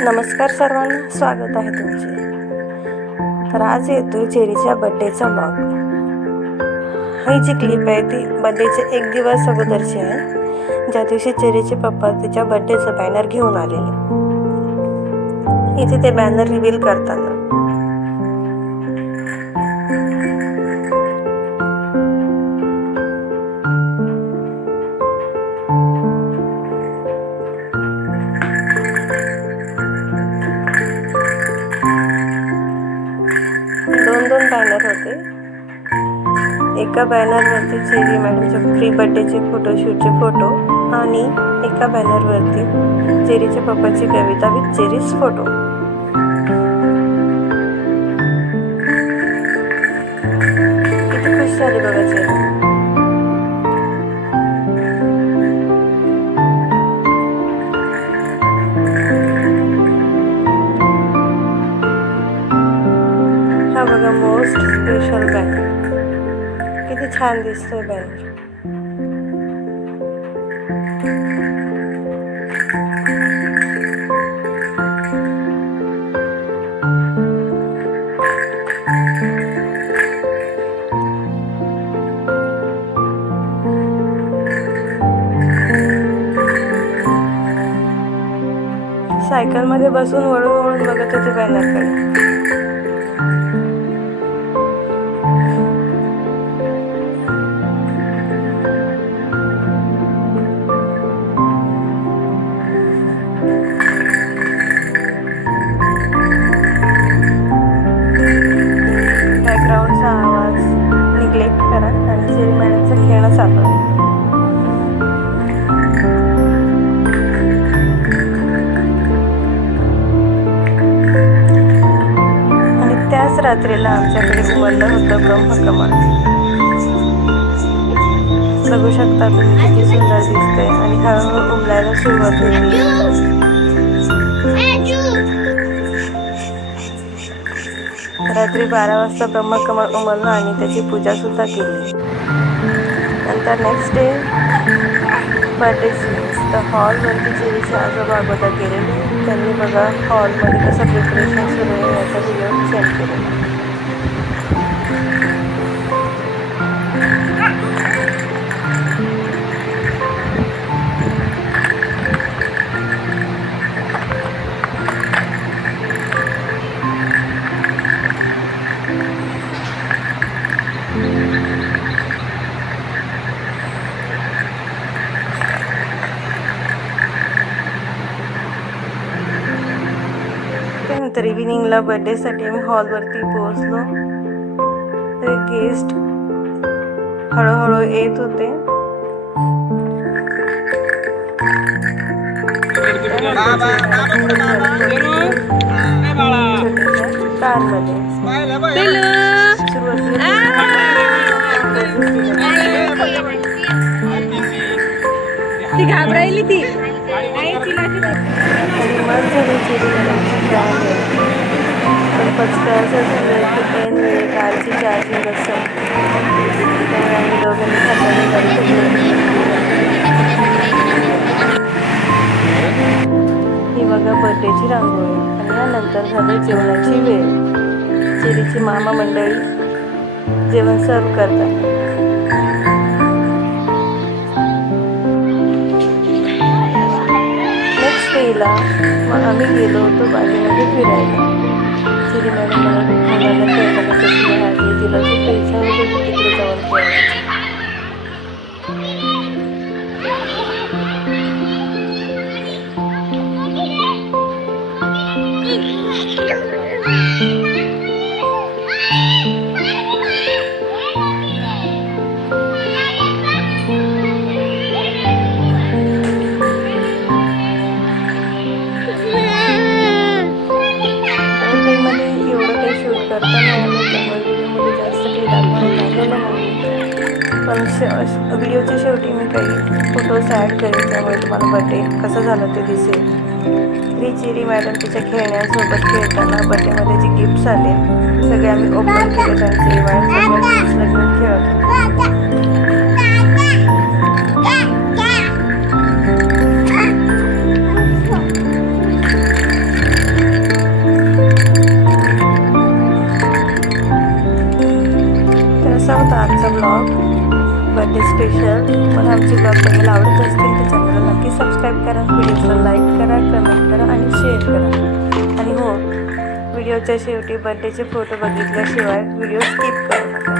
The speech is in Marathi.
नमस्कार सर्वांना, स्वागत आहे तुमचे. तर आज येतोय चेरीच्या बड्डेचा व्लॉग. ही जी क्लिप आहे ती बड्डेचे एक दिवस अगोदरची आहे, ज्या दिवशी चेरीचे पप्पा तिच्या बड्डेचं बॅनर घेऊन आलेले. इथे ते बॅनर रिव्हील करताना दोन बॅनर होते. एका बॅनरवरती चेरी मॅडमच्या प्री बर्थडेचे फोटोशूटचे फोटो आणि एका बॅनरवरती चेरीच्या पप्पाची कविता विथ चेरीज फोटो. किती खुश झाली बघा चेरी. हा बघा मोस्ट स्पेशल बॅनर. किती छान दिसतोय बॅनर. सायकल मध्ये बसून वळून बघत होते बॅनरकडे. बॅकग्राऊंडचा आवाज निग्लेक्ट करा आणि चेरी मॅडमचं खेळणं चालू आहे. आणि त्याच रात्रीला आमच्याकडे उमललं होतं ब्रह्मकमळ. बघू शकता तुम्ही किती सुंदर दिसतंय आणि हळूहळू उमलायला सुरुवात होती. रात्री 12 वाजता ब्रह्मकमळ उमललं आणि त्याची पूजा सुद्धा केली. नंतर नेक्स्ट डे बर्थडे सीन्स. तर हॉलवरती चेरीचे आजोबा अगोदर गेलेले. त्यांनी बघा हॉलमध्ये कसं प्रिपरेशन सुरू आहे याचा व्हिडिओ सेंड केलेला. त्यानंतर इव्हिनिंगला बर्थडेसाठी आम्ही हॉलवरती पोहोचलो. तर गेस्ट हळूहळू येत होते. कारमध्ये ती घाबरायली ती. मग झाली चेरी मॅडमची ब्रँड आहे. पण पचका असं झालं की पेन वेळ कारची चार्जिंग असं. त्यामुळे आम्ही दोघांनी हाताने करतो. ही बघा बर्थडेची रांगोळी. आणि यानंतर झालं जेवणाची वेळ. चेरीची मामा मंडळी जेवण सर्व करतात. नेक्स्ट डेला मग आम्ही गेलो होतो बागेमध्ये फिरायला. चेरी मॅडम मुलांना खेळताना कशी राहते तिला खूप इच्छा होती की तिकडे जाऊन खेळायची. पण व्हिडिओच्या शेवटी मी काही फोटोज ॲड करेन, त्यामुळे तुम्हाला बड्डे कसं झालं ते दिसेल. ही चेरी मॅडम तिच्या खेळण्यासोबत खेळताना बड्डेमध्ये जे गिफ्ट्स आले सगळे आम्ही ओपन केले. त्यांचे मॅडम सगळ्या गिफ्ट्सला घेऊन खेळत. व्हिडिओच्या शेवटी बर्थडेचे फोटो बघितल्याशिवाय व्हिडिओ स्किप करू नका.